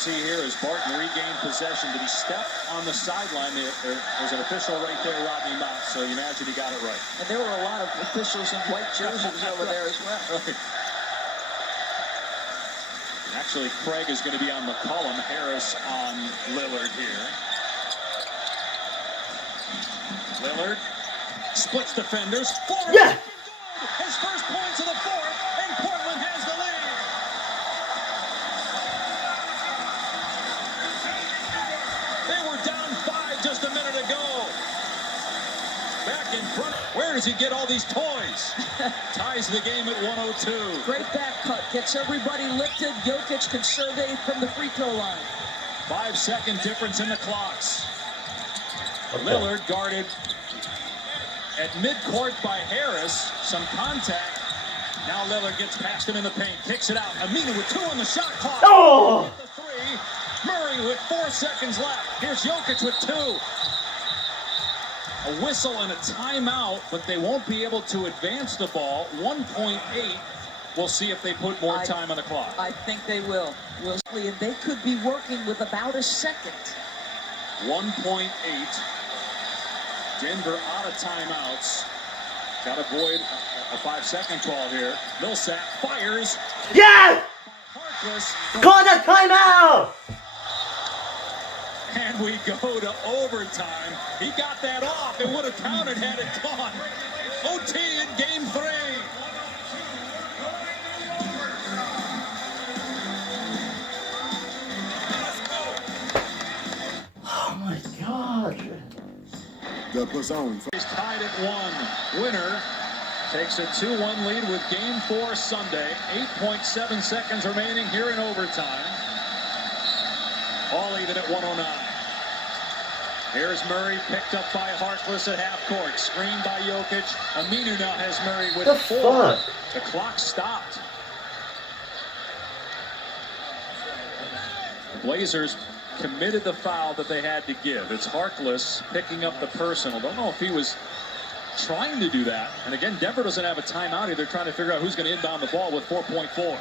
see here as Barton regained possession. Did he step on the sideline? There's an official right there, Rodney Hood, so you imagine he got it right. And there were a lot of officials in white jerseys over there as well. Right. Actually, Craig is going to be on McCollum. Harris on Lillard here. Lillard splits defenders. Yeah! His first points of the fourth, and Portland has the lead. They were down 5 just a minute ago. Back in front. Where does he get all these toys? Ties the game at 102. Great back cut. Gets everybody lifted. Jokic can survey from the free throw line. 5-second difference in the clocks. Okay. Lillard guarded at midcourt by Harris. Some contact. Now Lillard gets past him in the paint. Kicks it out. Aminu with 2 on the shot clock. Oh! Hit the 3. Murray with 4 seconds left. Here's Jokic with 2. A whistle and a timeout, but they won't be able to advance the ball. 1.8. We'll see if they put more time on the clock. I think they will. And they could be working with about a second. 1.8. Denver out of timeouts. Got to avoid a 5-second call here. Millsap fires. Yes! Harkless. Call the timeout! And we go to overtime. He got that off. It would have counted had it gone. OT in game 3. Oh my God. The zone. He's tied at 1. Winner takes a 2-1 lead with game 4 Sunday. 8.7 seconds remaining here in overtime. All even at 109. Here's Murray picked up by Harkless at half court. Screened by Jokic. Aminu now has Murray with 4. The clock stopped. The Blazers committed the foul that they had to give. It's Harkless picking up the personal. Don't know if he was trying to do that. And again, Denver doesn't have a timeout either. They're trying to figure out who's going to inbound the ball with 4.4.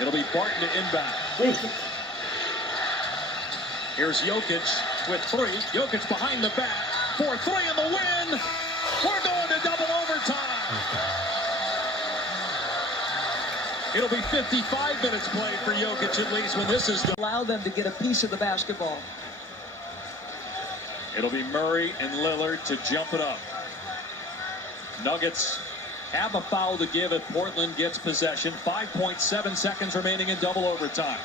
It'll be Barton to inbound. Here's Jokic with 3. Jokic behind the back. 4-3 in the win. We're going to double overtime. It'll be 55 minutes played for Jokic at least when this is done. Allow them to get a piece of the basketball. It'll be Murray and Lillard to jump it up. Nuggets have a foul to give if Portland gets possession. 5.7 seconds remaining in double overtime.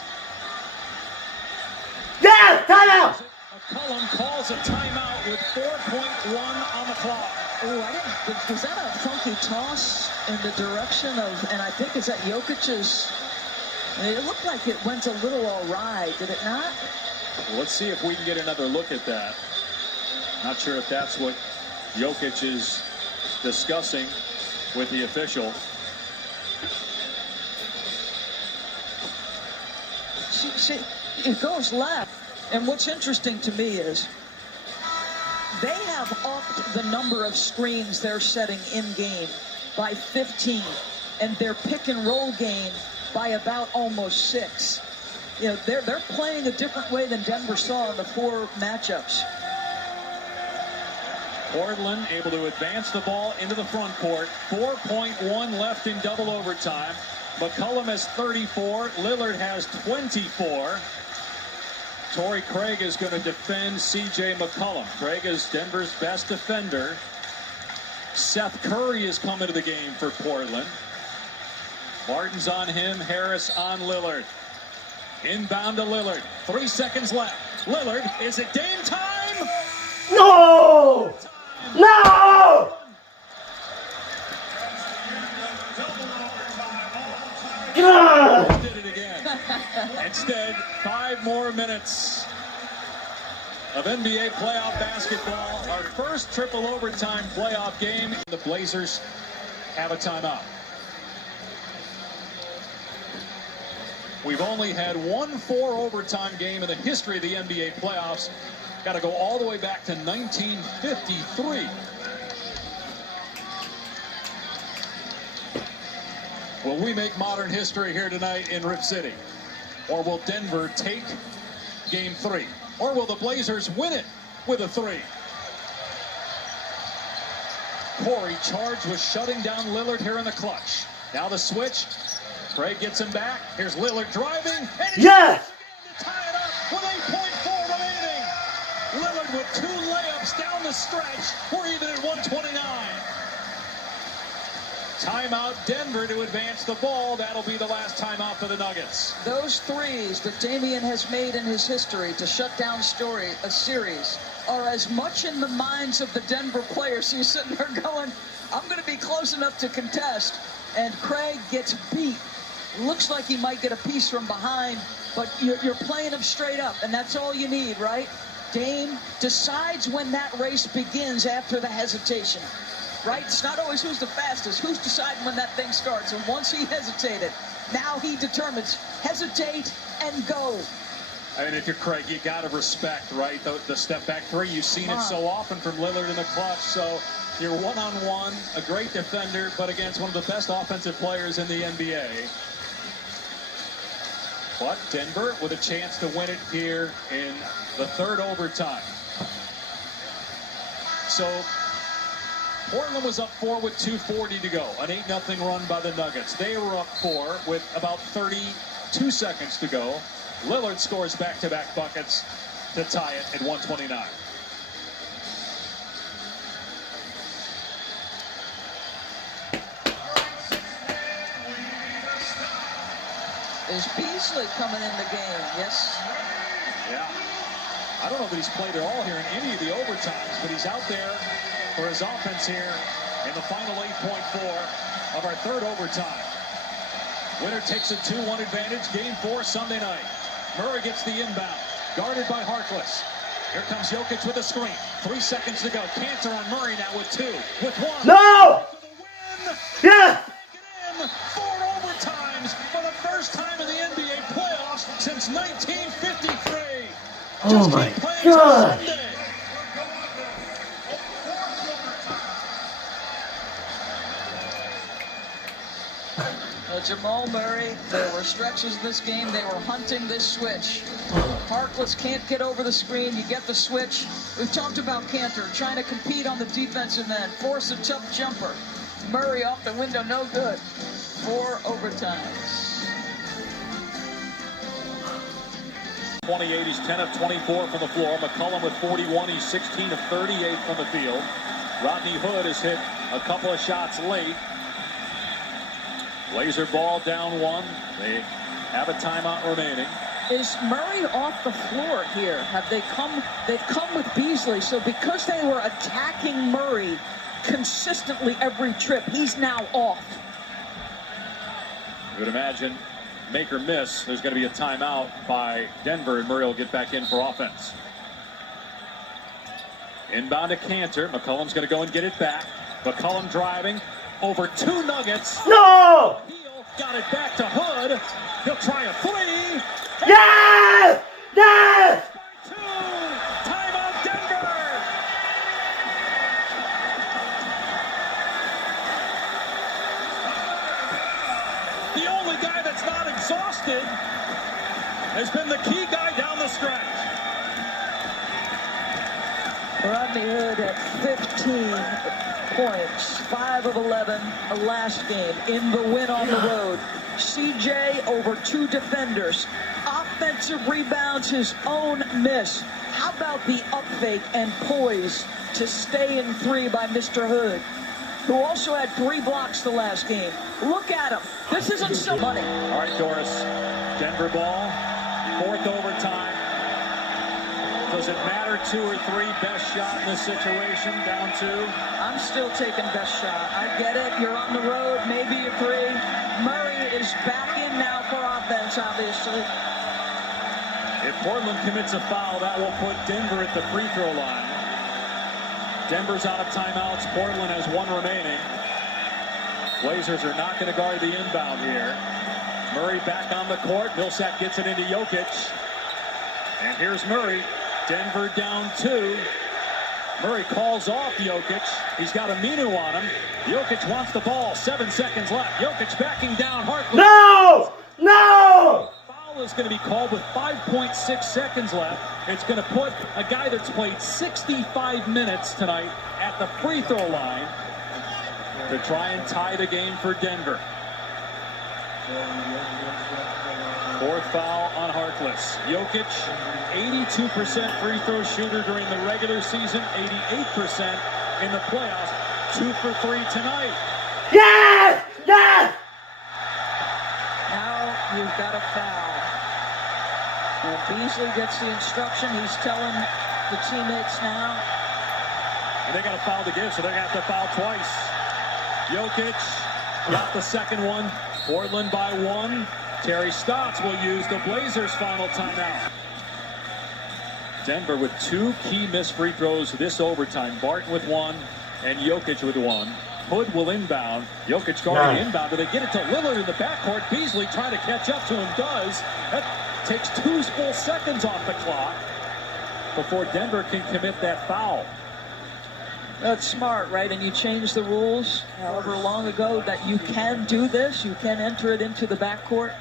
Yes! Timeout! McCollum calls a timeout with 4.1 on the clock. Oh, I didn't. Was that a funky toss in the direction of? And I think it's at Jokic's. It looked like it went a little awry, did it not? Well, let's see if we can get another look at that. Not sure if that's what Jokic is discussing with the official. It goes left. And what's interesting to me is they have upped the number of screens they're setting in game by 15, and their pick and roll game by about almost 6. You know, they're playing a different way than Denver saw in the 4 matchups. Portland able to advance the ball into the front court. 4.1 left in double overtime. McCollum has 34. Lillard has 24. Torrey Craig is going to defend C.J. McCollum. Craig is Denver's best defender. Seth Curry is coming to the game for Portland. Barton's on him. Harris on Lillard. Inbound to Lillard. 3 seconds left. Lillard, is it Dame time? No! No! God! Did it again. Instead, 5 more minutes of NBA playoff basketball. Our first triple overtime playoff game. The Blazers have a timeout. We've only had one 4 overtime game in the history of the NBA playoffs. Got to go all the way back to 1953. Will we make modern history here tonight in Rip City? Or will Denver take game 3? Or will the Blazers win it with a 3? Corey charged with shutting down Lillard here in the clutch. Now the switch. Craig gets him back. Here's Lillard driving. And Yes! to tie it up with 8.4 remaining. Lillard with 2 layups down the stretch. We're even at 129. Timeout Denver to advance the ball. That'll be the last timeout for the Nuggets. Those threes that Damian has made in his history to shut down a series are as much in the minds of the Denver players. He's sitting there going, I'm going to be close enough to contest. And Craig gets beat. Looks like he might get a piece from behind, but you're playing him straight up, and that's all you need, right? Dame decides when that race begins after the hesitation. Right? It's not always who's the fastest, who's deciding when that thing starts. And once he hesitated, now he determines, hesitate and go. I mean, if you're Craig, you got to respect, right, the step back 3. You've seen it so often from Lillard in the clutch. So you're one-on-one, a great defender, but against one of the best offensive players in the NBA. But Denver with a chance to win it here in the 3rd overtime. So Portland was up 4 with 2:40 to go. An 8-0 run by the Nuggets. They were up 4 with about 32 seconds to go. Lillard scores back-to-back buckets to tie it at 129. Is Beasley coming in the game? Yes. Yeah. I don't know that he's played at all here in any of the overtimes, but he's out there for his offense here in the final 8.4 of our 3rd overtime. Winner takes a 2-1 advantage. Game 4 Sunday night. Murray gets the inbound, guarded by Harkless. Here comes Jokic with a screen. 3 seconds to go. Cantor on Murray now with 2, with 1. No! For the win. Yes! In 4 overtimes for the first time in the NBA playoffs since 1953. Oh my God! Jamal Murray, there were stretches in this game, they were hunting this switch. Harkless can't get over the screen, you get the switch. We've talked about Cantor trying to compete on the defensive end, force a tough jumper. Murray off the window, no good. 4 overtimes. 28, he's 10 of 24 from the floor. McCollum with 41, he's 16 of 38 from the field. Rodney Hood has hit a couple of shots late. Blazer ball down 1. They have a timeout remaining. Is Murray off the floor here? They've come with Beasley, so because they were attacking Murray consistently every trip, he's now off. You would imagine, make or miss, there's going to be a timeout by Denver, and Murray will get back in for offense. Inbound to Cantor. McCollum's going to go and get it back. McCollum driving over 2 Nuggets. No! Heel got it back to Hood. He'll try a 3. Yes! Yes! 2. Timeout Denver. The only guy that's not exhausted has been the key guy down the stretch. Rodney Hood at 15 points, 5 of 11 last game in the win on the road. CJ over 2 defenders. Offensive rebounds, his own miss. How about the up fake and poise to stay in 3 by Mr. Hood, who also had 3 blocks the last game. Look at him. This isn't so money. All right, Doris. Denver ball. 4th overtime. Does it matter 2 or 3? Best shot in this situation. Down 2. I'm still taking best shot. I get it. You're on the road. Maybe a 3. Murray is back in now for offense, obviously. If Portland commits a foul, that will put Denver at the free throw line. Denver's out of timeouts. Portland has 1 remaining. Blazers are not going to guard the inbound here. Murray back on the court. Millsap gets it into Jokic. And here's Murray. Denver down 2. Murray calls off Jokic. He's got a Minu on him. Jokic wants the ball. 7 seconds left. Jokic backing down. Harkless. No! No! Foul is going to be called with 5.6 seconds left. It's going to put a guy that's played 65 minutes tonight at the free throw line to try and tie the game for Denver. Fourth foul on Harkless. Jokic, 82% free throw shooter during the regular season, 88% in the playoffs. 2 for 3 tonight. Yes! Yes! Now you've got a foul. And Beasley gets the instruction. He's telling the teammates now. And they got a foul to give, so they're going to have to foul twice. Jokic got the second one. Portland by 1. Terry Stotts will use the Blazers' final timeout. Denver with 2 key missed free throws this overtime. Barton with 1 and Jokic with 1. Hood will inbound. Jokic guarding inbound. Do they get it to Lillard in the backcourt? Beasley trying to catch up to him. Does. That takes 2 full seconds off the clock before Denver can commit that foul. That's smart, right? And you change the rules however long ago that you can do this. You can enter it into the backcourt.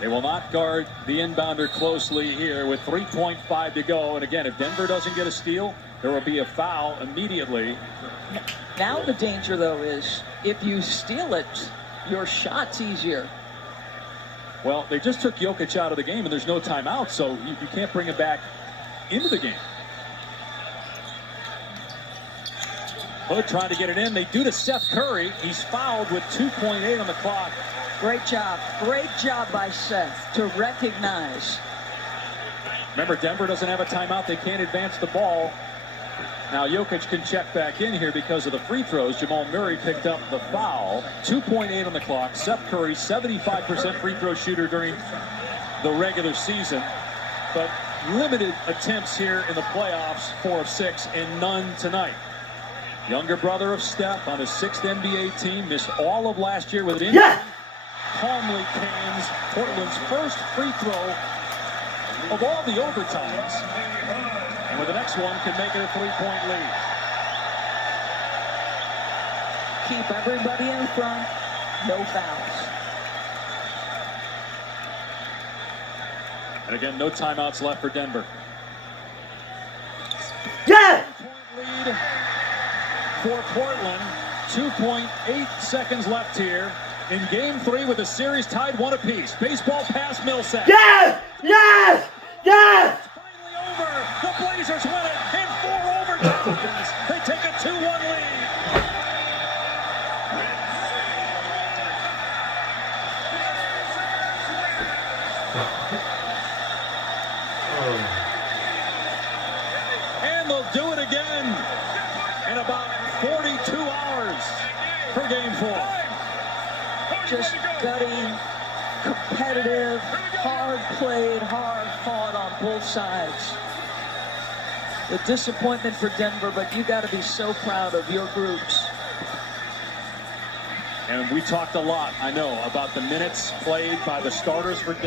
They will not guard the inbounder closely here with 3.5 to go. And again, if Denver doesn't get a steal, there will be a foul immediately. Now the danger, though, is if you steal it, your shot's easier. Well, they just took Jokic out of the game, and there's no timeout, so you can't bring him back into the game. Hood trying to get it in. They do to Seth Curry. He's fouled with 2.8 on the clock. Great job by Seth to recognize. Remember, Denver doesn't have a timeout. They can't advance the ball. Now Jokic can check back in here because of the free throws. Jamal Murray picked up the foul. 2.8 on the clock. Seth Curry, 75% free throw shooter during the regular season, but limited attempts here in the playoffs, 4 of 6 and none tonight. Younger brother of Steph on his 6th NBA team, missed all of last year with an injury. Yes! Calmly cans Portland's first free throw of all the overtimes. And with the next one, can make it a 3-point lead. Keep everybody in front, no fouls. And again, no timeouts left for Denver. Yes! 2-point lead for Portland. 2.8 seconds left here in Game 3 with the series tied 1 apiece. Baseball pass Millsap. Yes! Yes! Yes! Finally over. The Blazers win it in 4 overtimes. They take a 2-1 lead. And they'll do it again in about 42 hours for Game 4. Just gutting, competitive, hard played, hard fought on both sides. The disappointment for Denver, but you got to be so proud of your groups. And we talked a lot, I know, about the minutes played by the starters for Denver.